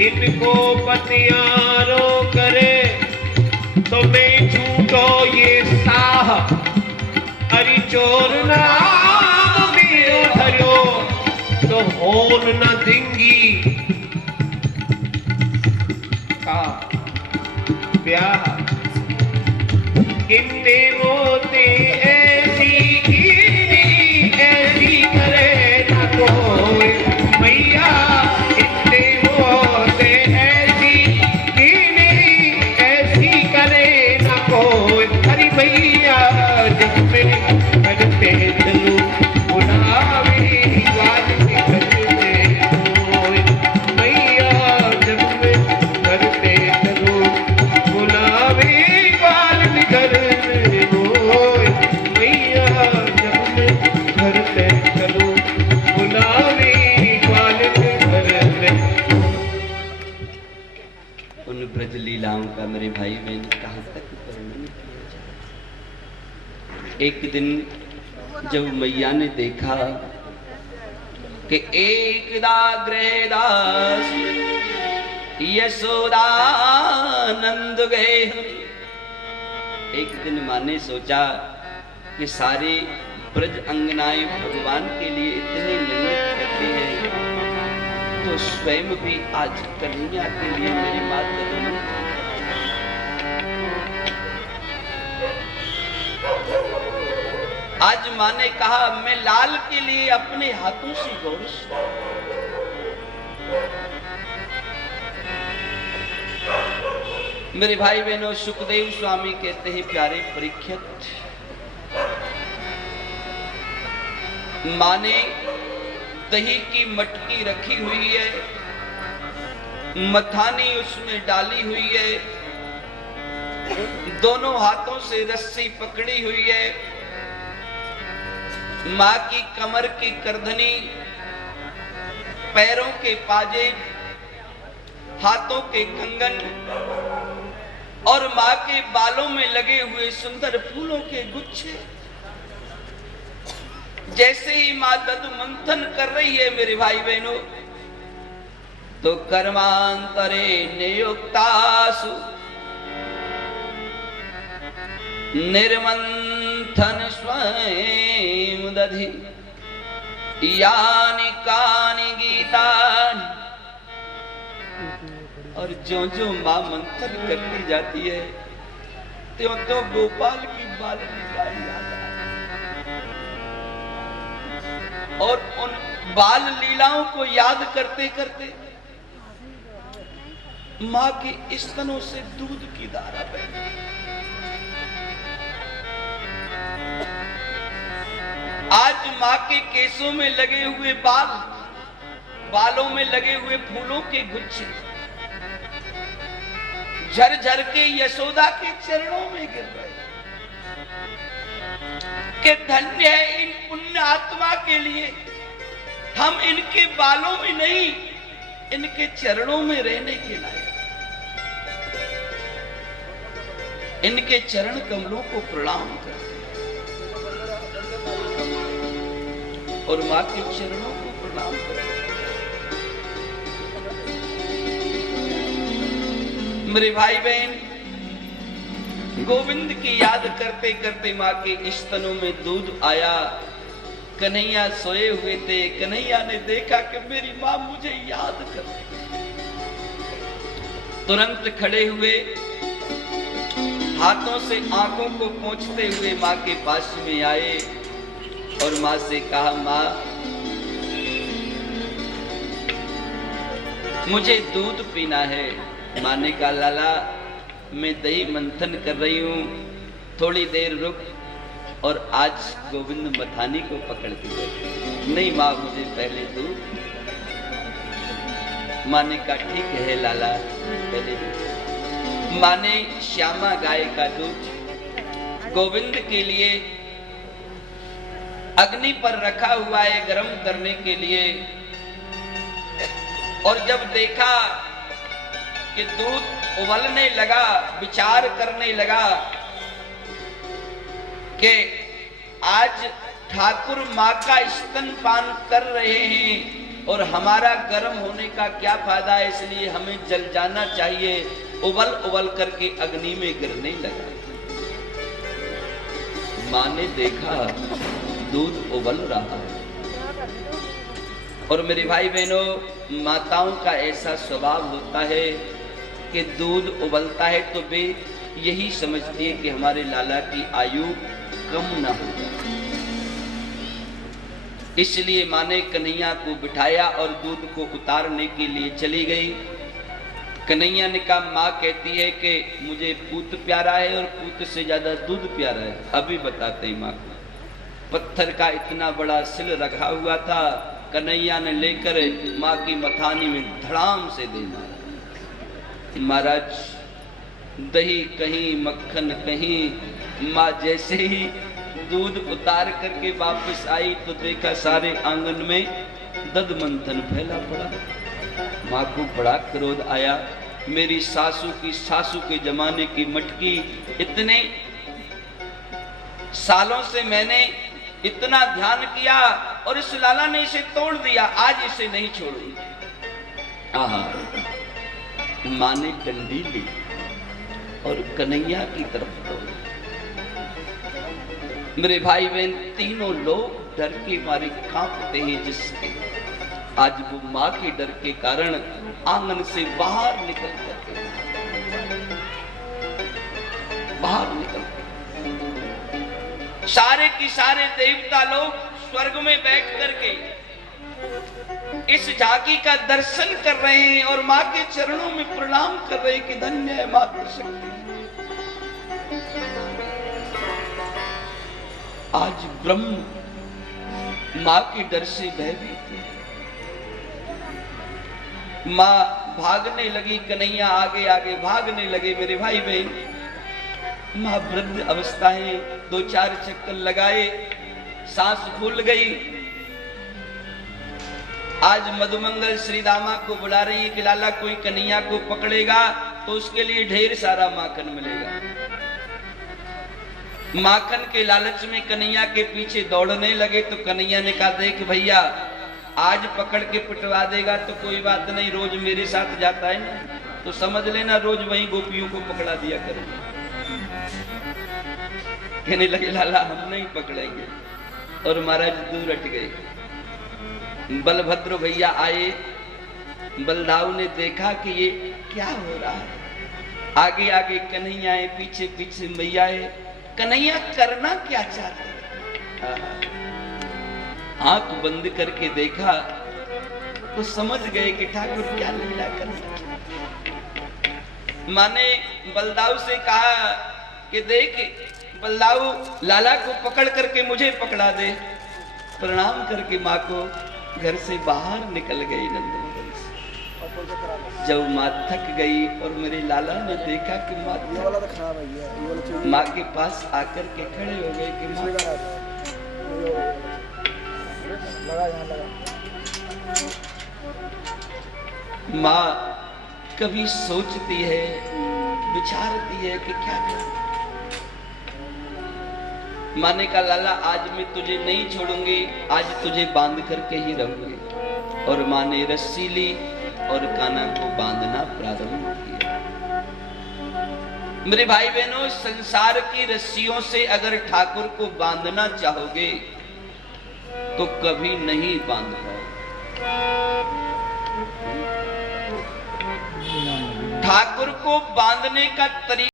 इनको पतियारो करे तो मैं झूठो ये साह अरि चोर नाम मेरो धर्यो तो होन न देंगी का ब्याह किन्ने मोते ऐसी करे न कोई मैया किन्ने मोते ऐसी करे न कोई हरि भैया जब मैं करते चलूं बुलावे वाल के घर में कोई मैया जब मैं करते चलूं बुलावे वाल के घर में कोई मैया जब मैं करते चलूं बुलावे वाल के घर में। उन ब्रज लीलाओं का मेरे भाई बहन कहाँ तक वर्णन किया जाए। एक दिन जब मैया ने देखा कि एकदा गृहदास यशोदानंद गए, एक दिन माँ ने सोचा कि सारे ब्रज अंगनाएं भगवान के लिए इतनी मेहनत करती हैं तो स्वयं भी आज कन्हैया के लिए मेरी माँ का आज माँ ने कहा मैं लाल के लिए अपने हाथों से गौरस। मेरे भाई बहनों, सुखदेव स्वामी कहते हैं प्यारे परीक्षित, माँ ने दही की मटकी रखी हुई है, मथानी उसमें डाली हुई है, दोनों हाथों से रस्सी पकड़ी हुई है, माँ की कमर की करधनी, पैरों के पाजे, हाथों के कंगन और माँ के बालों में लगे हुए सुंदर फूलों के गुच्छे। जैसे ही माँ दधु मंथन कर रही है मेरे भाई बहनों, तो कर्मांतरे नियुक्तासु निर्मंथन स्वयं दधि यानि कानि गीतानि। और जो जो मां मंथन करती जाती है त्यों त्यों गोपाल की बाल लीलाएं याद आती। और उन बाल लीलाओं को याद करते करते मां के स्तनों से दूध की धारा बहती। आज मां के केसों में लगे हुए बाल, बालों में लगे हुए फूलों के गुच्छे झर झर के यशोदा के चरणों में गिर रहे कि धन्य है इन पुण्य आत्मा के लिए हम इनके बालों में नहीं इनके चरणों में रहने के लायक। इनके चरण कमलों को प्रणाम करते और मां के चरणों को प्रणाम करते। मेरे भाई बहन, गोविंद की याद करते करते मां के स्तनों में दूध आया। कन्हैया सोए हुए थे। कन्हैया ने देखा कि मेरी मां मुझे याद कर रही। तुरंत खड़े हुए, हाथों से आंखों को पोंछते हुए मां के पास में आए और मां से कहा, मां मुझे दूध पीना है। मां ने कहा, लाला मैं दही मंथन कर रही हूं, थोड़ी देर रुक। और आज गोविंद मथानी को पकड़ती है। नहीं मां मुझे पहले दूध। मां ने कहा, ठीक है लाला पहले दूध। मां ने श्यामा गाय का दूध गोविंद के लिए अग्नि पर रखा हुआ है गर्म करने के लिए। और जब देखा कि दूध उबलने लगा, विचार करने लगा कि आज ठाकुर मां का स्तनपान कर रहे हैं और हमारा गर्म होने का क्या फायदा है, इसलिए हमें जल जाना चाहिए। उबल उबल करके अग्नि में गिरने लगा। मां ने देखा दूध उबल रहा है। और मेरे भाई बहनों, माताओं का ऐसा स्वभाव होता है कि दूध उबलता है तो वे यही समझती है कि हमारे लाला की आयु कम ना हो जाए। इसलिए मां ने कन्हैया को बिठाया और दूध को उतारने के लिए चली गई। कन्हैया ने कहा, माँ कहती है कि मुझे पूत प्यारा है और पूत से ज्यादा दूध प्यारा है। अभी बताते हैं माँ को। पत्थर का इतना बड़ा सिल रखा हुआ था, कन्हैया ने लेकर माँ की मथानी में धड़ाम से दे मारा। महाराज, दही कहीं मक्खन कहीं। माँ जैसे ही दूध उतार करके वापस आई तो देखा सारे आंगन में दधमंथन फैला पड़ा। माँ को बड़ा क्रोध आया। मेरी सासू के जमाने की मटकी, इतने सालों से मैंने इतना ध्यान किया और इस लाला ने इसे तोड़ दिया, आज इसे नहीं छोड़ूंगी। आहा, मां ने डंडी ली और कन्हैया की तरफ दौड़ी। मेरे भाई बहन, तीनों लोग डर के मारे कांपते हैं। जिससे आज वो मां के डर के कारण आंगन से बाहर निकल करके सारे की सारे देवता लोग स्वर्ग में बैठ करके इस झांकी का दर्शन कर रहे हैं और मां के चरणों में प्रणाम कर रहे हैं कि धन्य है मातृशक्ति। आज ब्रह्म मां के डर से भयभीत है। मां भागने लगी, कन्हैया आगे आगे भागने लगे। मेरे भाई बहन, मां वृद्ध अवस्था है, 2-4 चक्कर लगाए, सांस फूल गई। आज मधुमंगल श्री दामा को बुला रही है कि लाला कोई कन्हैया को पकड़ेगा तो उसके लिए ढेर सारा माखन मिलेगा। माखन के लालच में कन्हैया के पीछे दौड़ने लगे तो कन्हैया ने कहा, देख भैया, आज पकड़ के पिटवा देगा तो कोई बात नहीं, रोज मेरे साथ जाता है ना, तो समझ लेना रोज वही गोपियों को पकड़ा दिया करेंगे। कहने लगे, लाला हम नहीं पकड़ेंगे। और महाराज दूर हट गए। बलभद्र भैया आए। बलदाऊ ने देखा कि ये क्या हो रहा है। आगे आगे कन्हैया है, पीछे पीछे मैया है। कन्हैया करना क्या चाहते? आंख बंद करके देखा तो समझ गए कि ठाकुर क्या लीला कर रहे। मां ने बलदाऊ से कहा कि देख बलदाऊ, लाला को पकड़ करके मुझे पकड़ा दे। प्रणाम करके मां को घर से बाहर निकल गई नंदनवन से। जब मां थक गई और मेरे लाला ने देखा कि मां के पास आकर के खड़े हो गए कि मां कभी सोचती है, विचारती है कि क्या करूं। मां ने कहा, लाला आज मैं तुझे नहीं छोड़ूंगी, आज तुझे बांध करके ही रहूंगी। और मां ने रस्सी ली और कान्हा को बांधना प्रारंभ किया। मेरे भाई बहनों, संसार की रस्सियों से अगर ठाकुर को बांधना चाहोगे तो कभी नहीं बांध पाओगे। ठाकुर को बांधने का तरीका